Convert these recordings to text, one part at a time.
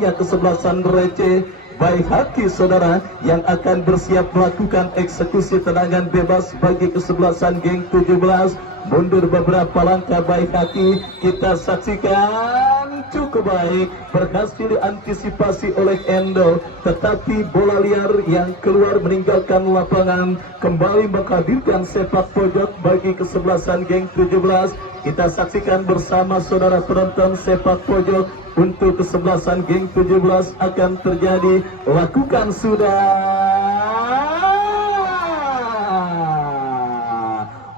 kesebelasan receh baik hati saudara yang akan bersiap melakukan eksekusi tendangan bebas bagi kesebelasan geng 17. Mundur beberapa langkah baik hati, kita saksikan cukup baik, berhasil diantisipasi oleh Endo, tetapi bola liar yang keluar meninggalkan lapangan kembali menghadirkan sepak pojok bagi kesebelasan geng 17. Kita saksikan bersama saudara penonton sepak pojok untuk kesebelasan geng 17 akan terjadi. Lakukan sudah.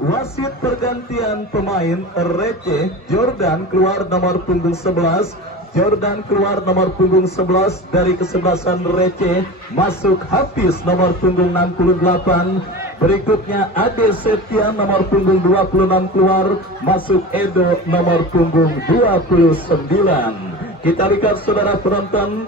Wasit pergantian pemain receh. Jordan keluar nomor punggung 11. Jordan keluar nomor punggung 11 dari kesebelasan receh. Masuk Hafiz nomor punggung 68. Berikutnya Ade Setia nomor punggung 26 keluar. Masuk Edo nomor punggung 29. Kita lihat saudara penonton,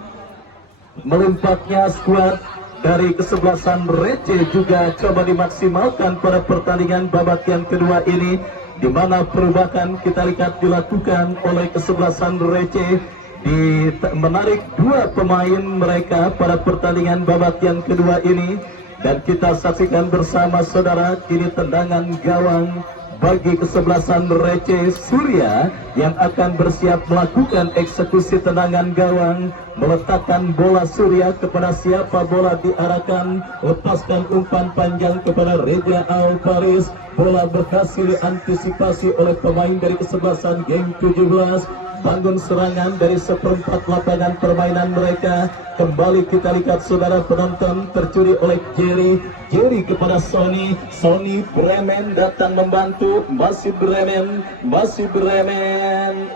melimpahnya skuad dari kesebelasan receh juga coba dimaksimalkan pada pertandingan babak yang kedua ini, di mana perubahan kita lihat dilakukan oleh kesebelasan receh di menarik dua pemain mereka pada pertandingan babak yang kedua ini. Dan kita saksikan bersama saudara, kini tendangan gawang bagi kesebelasan receh Surya yang akan bersiap melakukan eksekusi tendangan gawang, meletakkan bola Surya kepada siapa bola diarahkan, lepaskan umpan panjang kepada Reza Alvaris. Bola berhasil diantisipasi oleh pemain dari kesebelasan geng 17. Bangun serangan dari seperempat lapangan permainan mereka. Kembali kita lihat saudara penonton, tercuri oleh Jerry. Jerry kepada Sony. Sony Bremen datang membantu. Masih Bremen.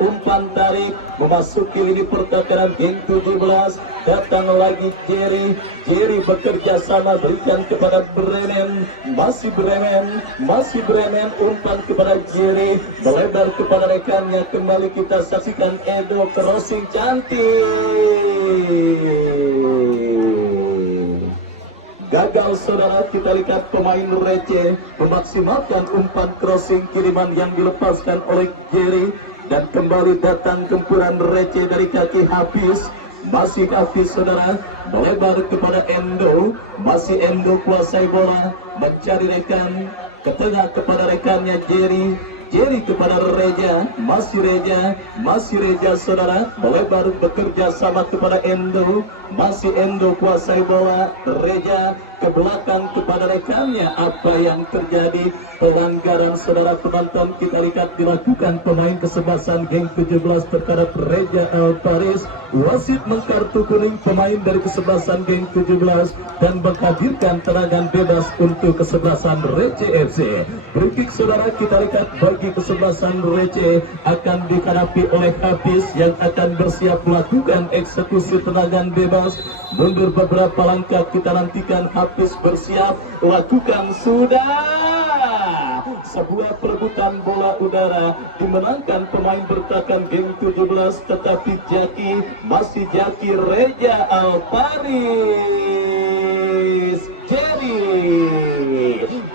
Umpan tarik memasuki lini pertahanan geng 17. Datang lagi Jerry. Jerry bekerja sama, berikan kepada Bremen. Masih Bremen. Umpan kepada Jerry. Melebar kepada rekannya. Kembali kita saksikan Edo crossing cantik. Gagal saudara, kita lihat pemain receh memaksimalkan umpan crossing kiriman yang dilepaskan oleh Jerry. Dan kembali datang gempuran receh dari kaki Hafiz. Masih Hafiz saudara, melebar kepada Endo. Masih Endo kuasai bola, mencari rekan, ke tengah kepada rekannya Jerry. Jerry kepada Reza, masih Reza saudara, melebar bekerja sama kepada Endo. Masih Endo kuasai bola, Reza ke belakang kepada rekannya. Apa yang terjadi? Pelanggaran saudara penonton, kita lihat dilakukan pemain kesebelasan geng 17 terhadap Reza Alvaris. Wasit mengkartu kuning pemain dari kesebelasan geng 17 dan menghadirkan tendangan bebas untuk kesebelasan receh FC. Berikut saudara, kita lihat bagi kesebelasan receh akan dihadapi oleh Hafiz yang akan bersiap melakukan eksekusi tendangan bebas. Mundur beberapa langkah, kita nantikan Hafiz bersiap lakukan sudah. Sebuah perebutan bola udara dimenangkan pemain bertahan geng 17, tetapi masih Jaki Reza Alvaris. Jerry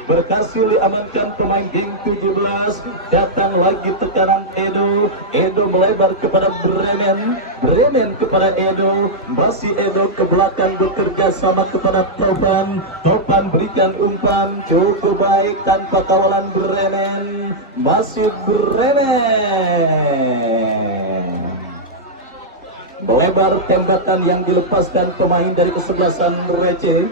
berhasil diamankan pemain geng 17. Datang lagi tekanan Edo. Edo melebar kepada Bremen kepada Edo. Masih Edo ke belakang bekerja sama kepada Topan. Topan berikan umpan cukup baik tanpa kawalan Bremen. Masih Bremen. Melebar tembakan yang dilepaskan pemain dari kesebelasan receh.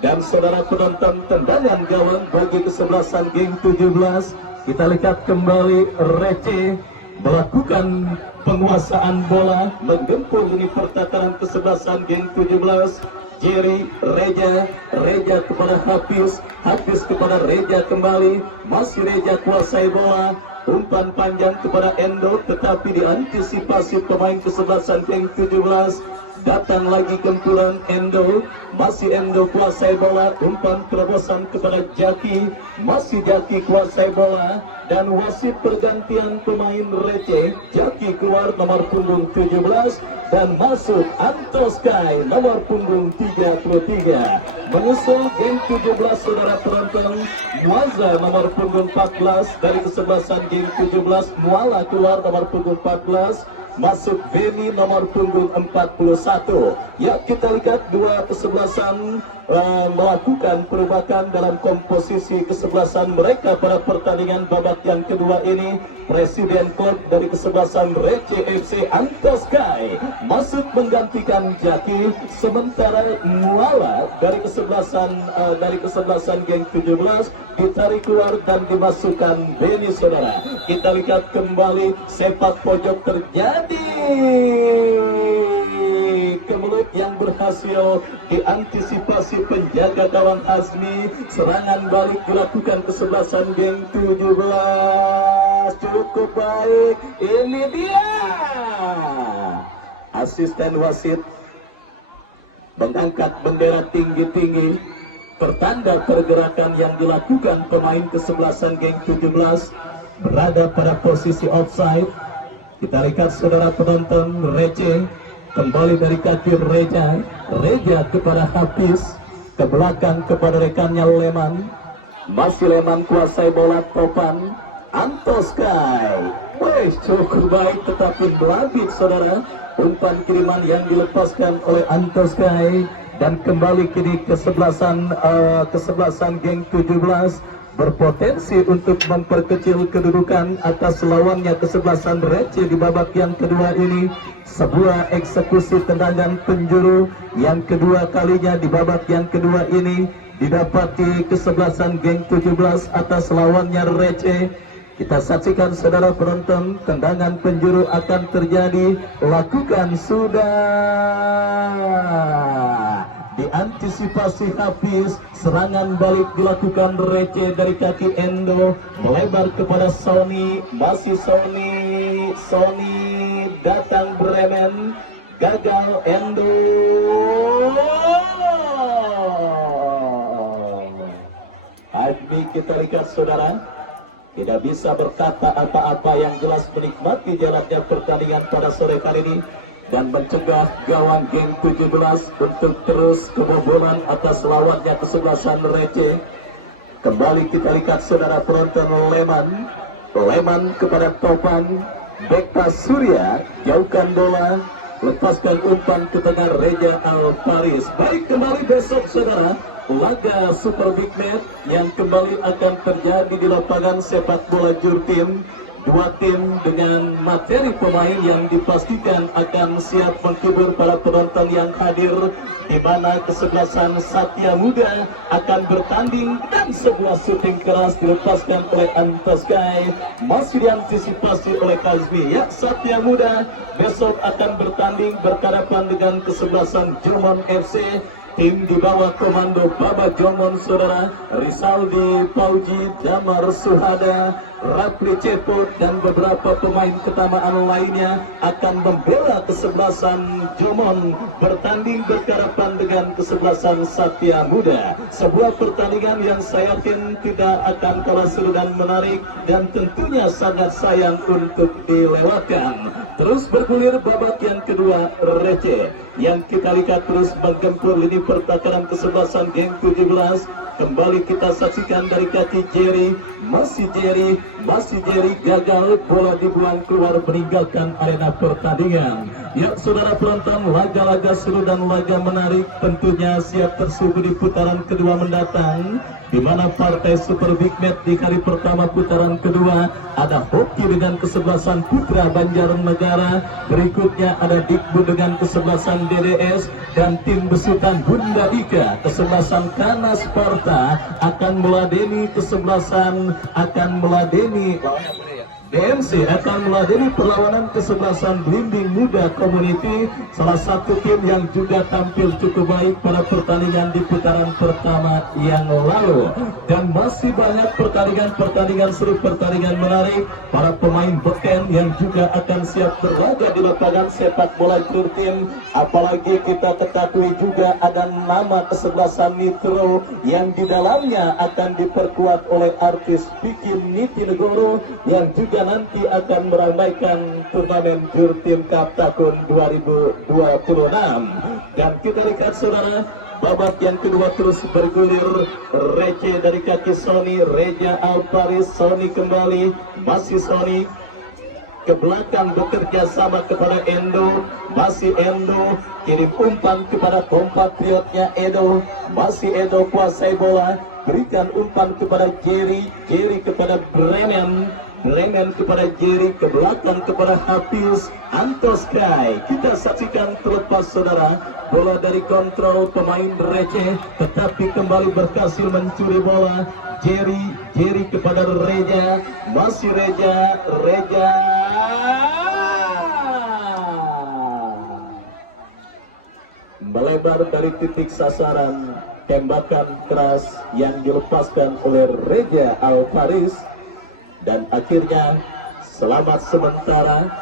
Dan saudara penonton, tendangan gawang bagi kesebelasan geng 17. Kita lihat kembali receh melakukan penguasaan bola, menggempur lini pertahanan kesebelasan geng 17. Jerry, Reza kepada Hafiz kepada Reza kembali. Masih Reza kuasai bola. Umpan panjang kepada Endo, tetapi diantisipasi pemain kesebelasan geng 17. Datang lagi gempuran Endo. Masih Endo kuasai bola. Umpan terobosan kepada Jaki. Masih Jaki kuasai bola. Dan wasit pergantian pemain receh. Jaki keluar nomor punggung 17. Dan masuk Antoskai nomor punggung 33. Menyusul geng 17 saudara penonton, Muazza nomor punggung 14 dari kesebelasan geng 17. Muala keluar nomor punggung 14. masuk Beni nomor punggung 41. Ya, kita lihat dua kesebelasan melakukan perubahan dalam komposisi kesebelasan mereka pada pertandingan babak yang kedua ini. Presiden klub dari kesebelasan Recce FC Antoskai masuk menggantikan Jaki, sementara Muala dari kesebelasan geng 17 ditarik keluar dan dimasukkan Beni, saudara. Kita lihat kembali sepak pojok terjadi kemelut yang berhasil diantisipasi penjaga gawang Azmi. Serangan balik dilakukan kesebelasan geng 17, cukup baik. Ini dia asisten wasit mengangkat bendera tinggi-tinggi, pertanda pergerakan yang dilakukan pemain kesebelasan geng 17 berada pada posisi offside. Kita lihat saudara penonton, Recce kembali dari kaki Reja kepada Hafiz, ke belakang kepada rekannya Leman. Masih Leman kuasai bola, Topan Antoskai. Wih, cukup baik tetapi melabit, saudara. Umpan kiriman yang dilepaskan oleh Antoskai, dan kembali kini kesebelasan geng 17 berpotensi untuk memperkecil kedudukan atas lawannya kesebelasan Recce di babak yang kedua ini. Sebuah eksekusi tendangan penjuru yang kedua kalinya di babak yang kedua ini didapati kesebelasan geng 17 atas lawannya Recce. Kita saksikan saudara penonton, tendangan penjuru akan terjadi, lakukan sudah. Diantisipasi Hafiz, serangan balik dilakukan Recce dari kaki Endo, melebar kepada Sony, masih Sony datang Bremen, gagal Endo. Admi, kita lihat saudara, tidak bisa berkata apa-apa, yang jelas menikmati jalannya pertandingan pada sore hari ini dan mencegah gawang geng 17 untuk terus kebobolan atas lawannya kesebelasan Recce. Kembali kita lihat saudara penonton, Leman kepada Topan, Bekta Surya, jauhkan bola, lepaskan umpan ke tengah Reja Alvaris. Baik, kembali besok saudara, laga Super Big Match yang kembali akan terjadi di lapangan sepak bola Jurtim. Dua tim dengan materi pemain yang dipastikan akan siap menghibur para penonton yang hadir, di mana kesebelasan Satya Muda akan bertanding dan sebuah syuting keras dilepaskan oleh Antoskai, masih diantisipasi oleh Kazmi. Ya, Satya Muda besok akan bertanding berhadapan dengan kesebelasan Jomon FC. Tim di bawah komando Baba Jomon, saudara, Rizaldi, Pauji, Damar Suhada, Rapli Cepot, dan beberapa pemain kenamaan lainnya akan membela kesebelasan Jomon bertanding berhadapan dengan kesebelasan Satya Muda. Sebuah pertandingan yang saya yakin tidak akan kalah seru dan menarik, dan tentunya sangat sayang untuk dilewatkan. Terus bergulir babak yang kedua, Recce yang kita lihat terus menggempur lini pertahanan kesebelasan geng 17. Kembali kita saksikan dari kaki Jerry, masih Jerry gagal, bola dibuang keluar meninggalkan arena pertandingan. Ya saudara penonton, laga-laga seru dan laga menarik tentunya siap tersuguh di putaran kedua mendatang, di mana partai Super Big Match di hari pertama putaran kedua ada hoki dengan kesebelasan Putra Banjarnegara, berikutnya ada Dikbu dengan kesebelasan DDS, dan tim besutan Bunda Ika kesebelasan Kana Sparta akan meladeni DMC akan meladeni perlawanan kesebelasan Blimbing Muda Community, salah satu tim yang juga tampil cukup baik pada pertandingan di putaran pertama yang lalu. Dan masih banyak pertandingan seru, pertandingan menarik, para pemain beken yang juga akan siap berlaga di lapangan sepak bola Jurtim. Apalagi kita ketahui juga ada nama kesebelasan Nitro yang di dalamnya akan diperkuat oleh artis Vicky Nitinegoro yang juga nanti akan meramaikan turnamen Jurtim Cup tahun 2026. Dan kita lihat saudara, babak yang kedua terus bergulir. Recce dari kaki Sony, Reja Alvaris, Sony kembali, masih Sony ke belakang bekerja sama kepada Endo, masih Endo kirim umpan kepada kompatriotnya Edo, masih Edo kuasai bola, berikan umpan kepada Jerry, Jerry kepada Bremen, Bremen kepada Jerry, ke belakang kepada Hafiz, Antoskai. Kita saksikan terlepas saudara, bola dari kontrol pemain receh, tetapi kembali berhasil mencuri bola. Jerry, Jerry kepada Reja, masih Reja, Reja. Melebar dari titik sasaran, tembakan keras yang dilepaskan oleh Reja Alvaris. Dan akhirnya selamat sementara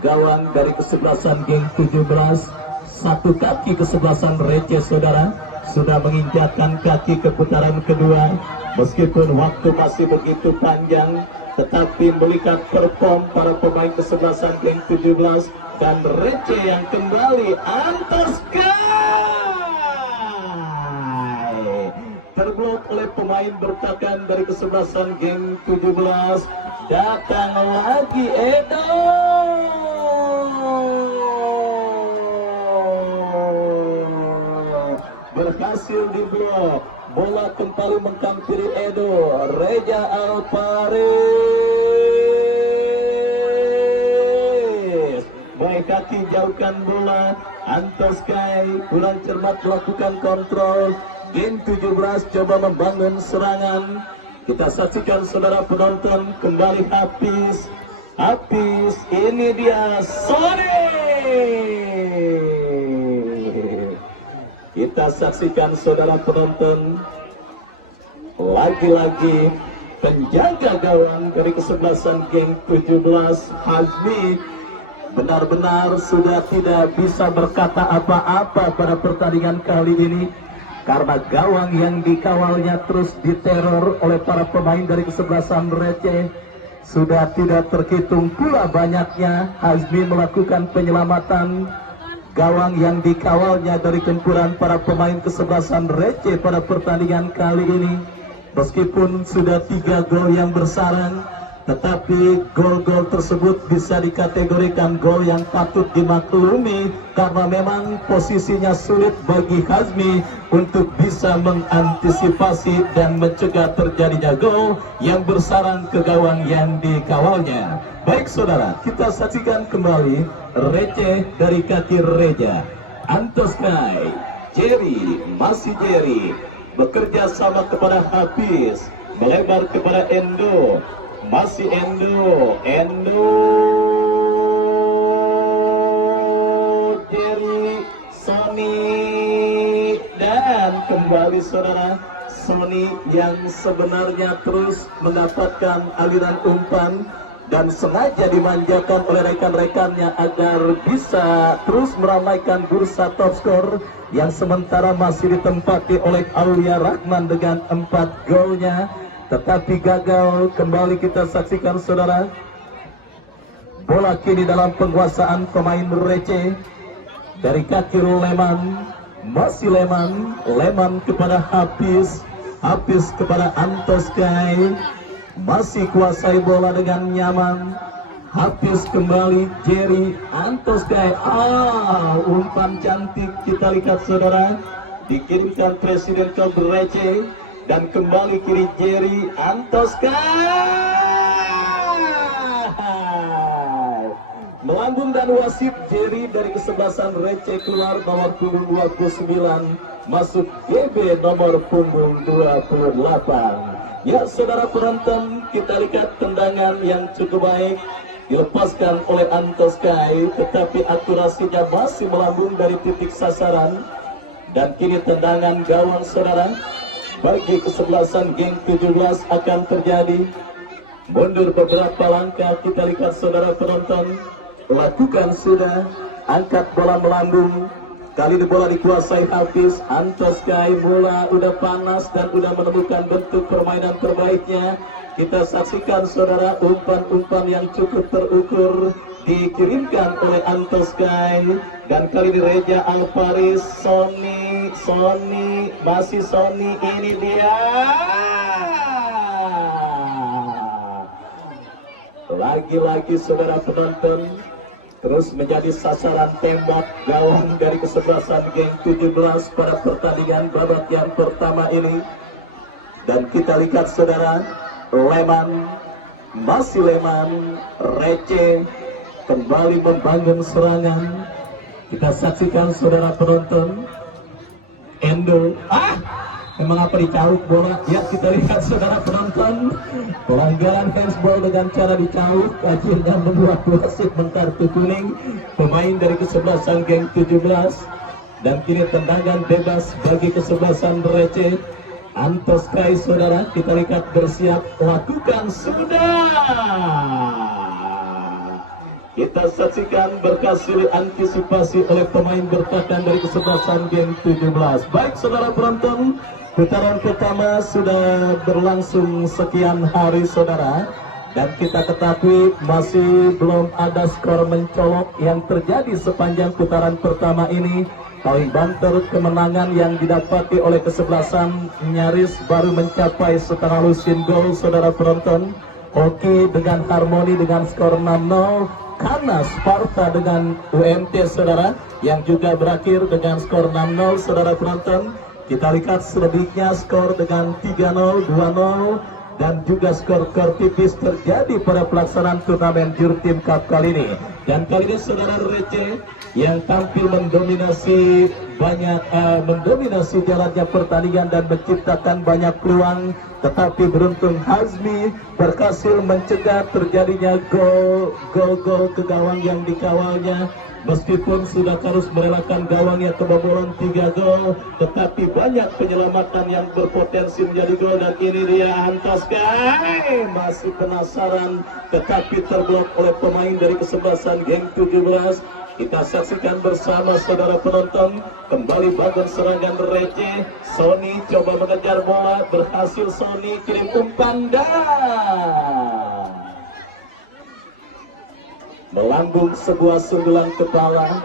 gawang dari kesebelasan geng 17, satu kaki kesebelasan receh saudara sudah menginjakkan kaki ke putaran kedua. Meskipun waktu masih begitu panjang, tetapi melihat perform para pemain kesebelasan geng 17 dan receh yang kembali terblok oleh pemain bertakan dari kesebelasan geng 17. Datang lagi Edo, berhasil diblok. Bola kembali menghampiri Edo, Reja Alvaris, baik kaki jauhkan bola. Antoskai kurang cermat melakukan kontrol. Geng 17 coba membangun serangan. Kita saksikan saudara penonton, kembali Hafiz. Hafiz, ini dia Sony. Kita saksikan saudara penonton, lagi-lagi penjaga gawang dari kesebelasan geng 17 Hazmi benar-benar sudah tidak bisa berkata apa-apa pada pertandingan kali ini, karena gawang yang dikawalnya terus diteror oleh para pemain dari kesebelasan receh. Sudah tidak terhitung pula banyaknya Hazmi melakukan penyelamatan gawang yang dikawalnya dari gempuran para pemain kesebelasan receh pada pertandingan kali ini. Meskipun sudah 3 gol yang bersarang, tetapi gol-gol tersebut bisa dikategorikan gol yang patut dimaklumi, karena memang posisinya sulit bagi Hazmi untuk bisa mengantisipasi dan mencegah terjadinya gol yang bersarang ke gawang yang dikawalnya. Baik saudara, kita saksikan kembali receh dari kaki Reja. Antoskai, Jerry, masih Jerry, bekerja sama kepada Hafiz, melebar kepada Endo, masih Endo, Jerry, Sony, dan kembali saudara, Sony yang sebenarnya terus mendapatkan aliran umpan dan sengaja dimanjakan oleh rekan-rekannya agar bisa terus meramaikan bursa top skor yang sementara masih ditempati oleh Aulia Rahman dengan 4 golnya, tetapi gagal. Kembali kita saksikan saudara, bola kini dalam penguasaan pemain receh dari kaki Leman, masih Leman kepada Hafiz, Hafiz kepada Antoskai, masih kuasai bola dengan nyaman. Hafiz kembali, Jerry, Antoskai, umpan cantik kita lihat saudara, dikirimkan Presiden Club receh, dan kembali kiri Jerry, Antoskai melambung dan wasit Jerry dari kesebelasan receh keluar nomor punggung 29, masuk GB nomor punggung 28. Ya saudara penonton, kita lihat tendangan yang cukup baik dilepaskan oleh Antoskai, tetapi akurasinya masih melambung dari titik sasaran. Dan kini tendangan gawang saudara bagi kesebelasan geng 17 akan terjadi. Mundur beberapa langkah, kita lihat saudara penonton, lakukan sudah, angkat bola melambung. Kali ini bola dikuasai Hafiz. Antoskai bola udah panas dan udah menemukan bentuk permainan terbaiknya. Kita saksikan saudara, umpan-umpan yang cukup terukur dikirimkan oleh Antoskai, dan kali ini Reja Alvaris, Sony, masih Sony, ini dia Lagi-lagi saudara penonton terus menjadi sasaran tembak gawang dari kesebelasan geng 17 pada pertandingan babak yang pertama ini. Dan kita lihat saudara, Leman, masih Leman, Receh kembali membangun serangan. Kita saksikan saudara penonton, Endo, memang apa dicauk bola? Ya, kita lihat saudara penonton, pelanggaran handsball dengan cara dicauk akhirnya membuat wasit kartu kuning pemain dari kesebelasan geng 17. Dan kini tendangan bebas bagi kesebelasan Receh. Antos Kai saudara, kita lihat bersiap, lakukan sudah. Kita saksikan berhasil antisipasi oleh pemain bertahan dari kesebelasan geng 17. Baik saudara penonton, putaran pertama sudah berlangsung sekian hari saudara, dan kita ketahui masih belum ada skor mencolok yang terjadi sepanjang putaran pertama ini. Paling banter kemenangan yang didapati oleh kesebelasan nyaris baru mencapai setengah lusin gol saudara penonton. Oke, dengan harmoni dengan skor 6-0 karena Sparta dengan UMT saudara yang juga berakhir dengan skor 6-0 saudara penonton. Kita lihat selebihnya skor dengan 3-0, 2-0 dan juga skor-skor tipis terjadi pada pelaksanaan turnamen Jurtim Cup kali ini. Dan kali ini saudara Receh yang tampil mendominasi mendominasi jalannya pertandingan dan menciptakan banyak peluang, tetapi beruntung Hazmi berhasil mencegah terjadinya gol ke gawang yang dikawalnya. Meskipun sudah harus merelakan gawangnya kebobolan 3 gol, tetapi banyak penyelamatan yang berpotensi menjadi gol. Dan ini dia Antos Kai, masih penasaran tetapi terblok oleh pemain dari kesebelasan geng 17. Kita saksikan bersama saudara penonton, kembali bangun serangan Receh. Sony coba mengejar bola, berhasil Sony kirim umpan dan melambung sebuah sundulan kepala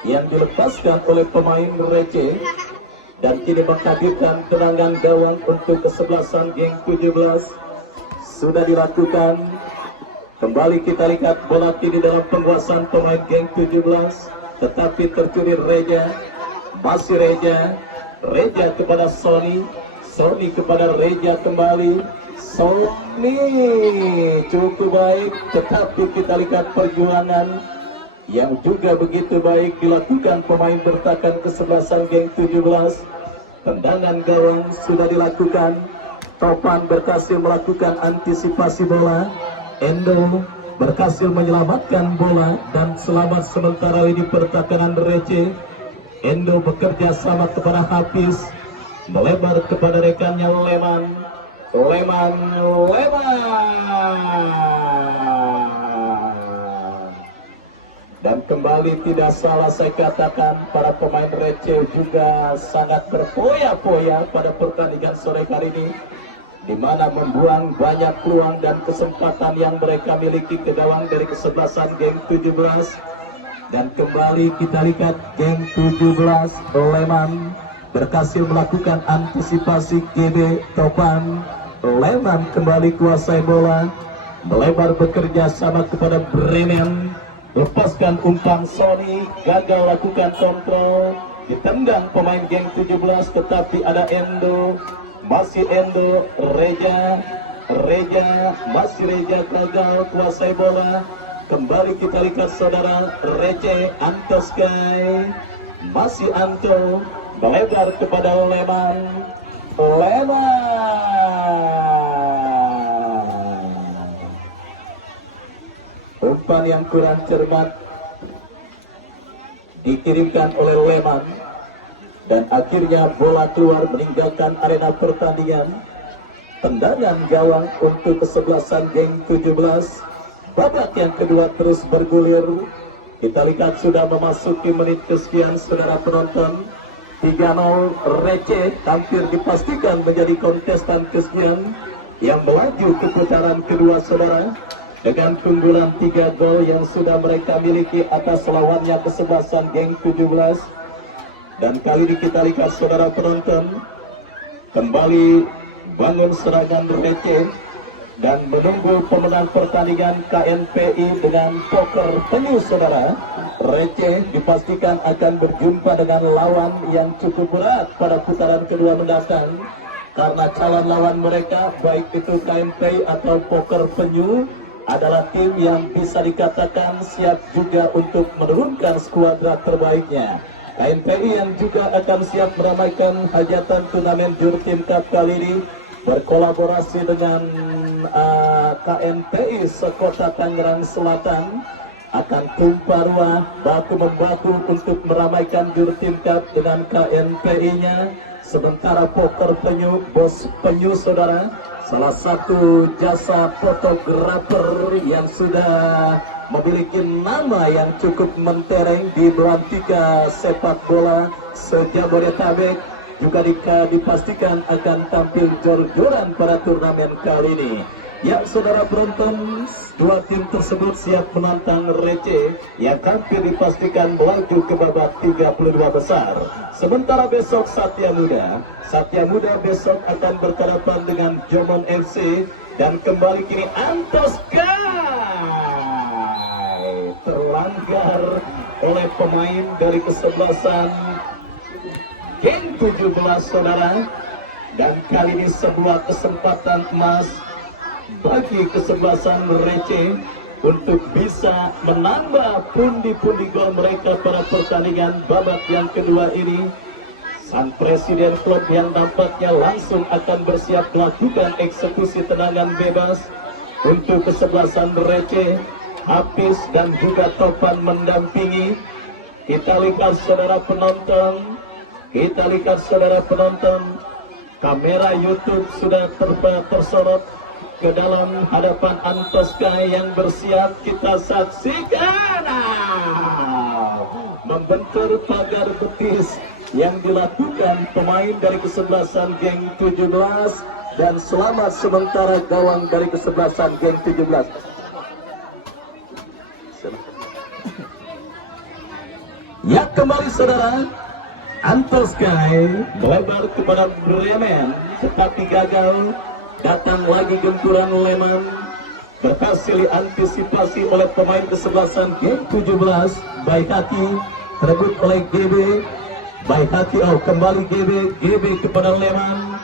yang dilepaskan oleh pemain Receh, dan kini menghadirkan tendangan gawang untuk kesebelasan geng 17. Sudah dilakukan. Kembali kita lihat bola kini dalam penguasaan pemain geng 17, tetapi tercuri Reja, masih Reja kepada Sony kepada Reja kembali. Sony cukup baik, tetapi kita lihat perjuangan yang juga begitu baik dilakukan pemain bertahan kesebelasan geng 17. Tendangan gawang sudah dilakukan. Topan berhasil melakukan antisipasi bola. Endo berhasil menyelamatkan bola dan selamat sementara ini pertahanan Receh. Endo bekerja sama kepada Hafiz, melebar kepada rekannya Leman. Dan kembali tidak salah saya katakan, para pemain Receh juga sangat berpoya-poya pada pertandingan sore hari ini, di mana membuang banyak peluang dan kesempatan yang mereka miliki ke gawang dari kesebelasan geng 17. Dan kembali kita lihat geng 17 Leman berhasil melakukan antisipasi GB Topan. Leman kembali kuasai bola, melebar bekerja sama kepada Bremen, lepaskan umpan Sony, gagal lakukan kontrol, ditendang pemain geng 17, tetapi ada Endo, masih Endo, Reja, masih Reja gagal kuasai bola. Kembali kita lihat saudara Receh, Antos Kai, masih Anto, melebar kepada Leman. Umpan yang kurang cermat dikirimkan oleh Leman, dan akhirnya bola keluar meninggalkan arena pertandingan. Tendangan gawang untuk kesebelasan geng 17. Babak yang kedua terus bergulir. Kita lihat sudah memasuki menit kesekian saudara penonton. 3-0 Receh hampir dipastikan menjadi kontestan kesekian yang melaju ke putaran kedua saudara, dengan keunggulan 3 gol yang sudah mereka miliki atas lawannya kesebelasan geng 17. Dan kali ini kita lihat saudara penonton, kembali bangun serangan Receh. dan menunggu pemenang pertandingan KNPI dengan poker penyu saudara. Receh dipastikan akan berjumpa dengan lawan yang cukup berat pada putaran kedua mendatang, karena calon lawan mereka baik itu KNPI atau poker penyu adalah tim yang bisa dikatakan siap juga untuk menurunkan skuadra terbaiknya. KNPI yang juga akan siap meramaikan hajatan turnamen Jurtim Cup kali ini berkolaborasi dengan KNPI sekota Tangerang Selatan akan tumpah ruah baku-membaku untuk meramaikan Jurtim Cup dengan KNPI-nya. Sementara poker penyu, bos penyu saudara, salah satu jasa fotografer yang sudah memiliki nama yang cukup mentereng di belantika sepak bola se-Jabodetabek, juga dipastikan akan tampil jor-joran pada turnamen kali ini. Ya saudara penonton, dua tim tersebut siap menantang Receh yang hampir dipastikan melaju ke babak 32 besar. Sementara besok Satya Muda besok akan berhadapan dengan Jomon FC, dan kembali kini Antos Sky terlanggar oleh pemain dari kesebelasan Geng 17 saudara, dan kali ini sebuah kesempatan emas bagi kesebelasan Receh untuk bisa menambah pundi-pundi gol mereka pada pertandingan babak yang kedua ini. Sang presiden klub yang nampaknya langsung akan bersiap melakukan eksekusi tendangan bebas untuk kesebelasan Receh. Hafiz dan juga Topan mendampingi. Kita lihat saudara penonton, kamera YouTube sudah tersorot ke dalam hadapan Antos Sky yang bersiap kita saksikan membentur pagar betis yang dilakukan pemain dari kesebelasan Geng 17, dan selamat sementara gawang dari kesebelasan Geng 17. Ya kembali saudara, Antos Sky melebar kepada Bremen tetapi gagal. Datang lagi gempuran Leman, berhasil diantisipasi oleh pemain kesebelasan Geng 17. Baik hati terebut oleh GB, baik hati kembali GB kepada Leman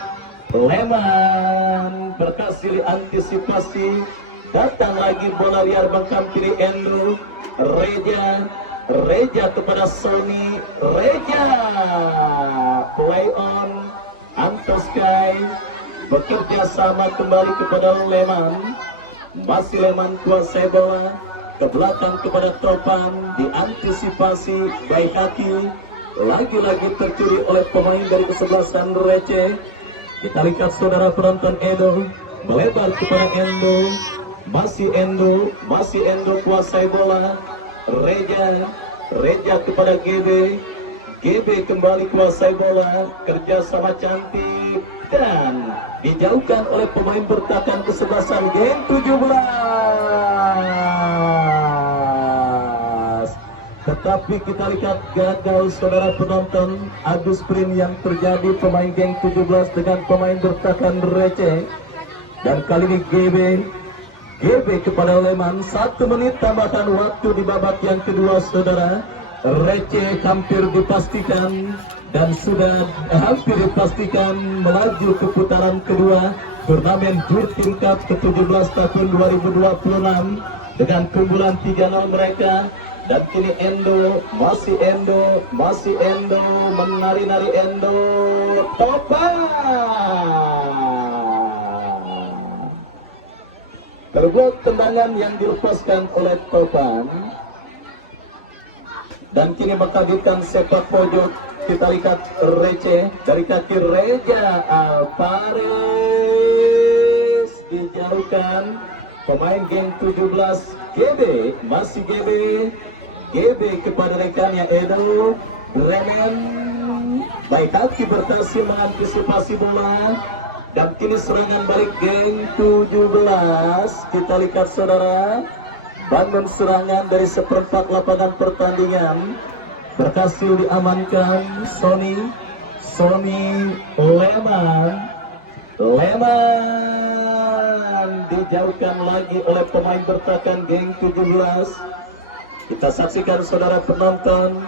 berhasil diantisipasi. Datang lagi bola liar bangkam kiri Endo, Reja kepada Sony, play on. Antos Sky bekerja sama kembali kepada Leman, masih Leman kuasai bola ke belakang kepada Topan, diantisipasi baik hati, lagi-lagi tercuri oleh pemain dari kesebelasan Receh. Kita lihat saudara penonton, Edo melebar kepada Endo, masih Endo kuasai bola. Reja kepada GB kembali kuasai bola, kerjasama cantik dan dijauhkan oleh pemain bertahan kesebelasan Geng 17. Tetapi kita lihat gagal saudara penonton, adu sprint yang terjadi pemain Geng 17 dengan pemain bertahan Receh, dan kali ini GB kepada Leman. 1 menit tambahan waktu di babak yang kedua saudara. Receh hampir dipastikan dan sudah hampir dipastikan melaju ke putaran kedua turnamen Jurtim Cup ke-17 tahun 2026 dengan keunggulan 3-0 mereka. Dan kini masih Endo, menari-nari Endo, Topan terbuat tendangan yang dilepaskan oleh Topan. Dan kini mengkagetkan sepak pojok. Kita lihat Receh dari kaki Reja Alvarez dijauhkan pemain Geng 17 masih GB kepada rekannya Edo Bremen, baik hati berhasil mengantisipasi bola, dan kini serangan balik Geng 17. Kita lihat saudara, bangun serangan dari seperempat lapangan pertandingan berhasil diamankan Sony Leman. Leman dijauhkan lagi oleh pemain bertahan geng 17. Kita saksikan saudara penonton,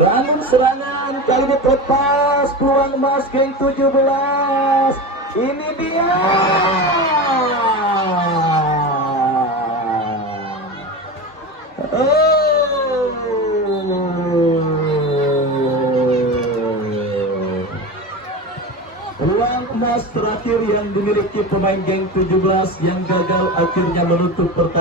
bangun serangan kali ini terlepas, peluang emas geng 17. Ini dia. Peluang emas terakhir yang dimiliki pemain geng 17 yang gagal akhirnya menutup pertandingan.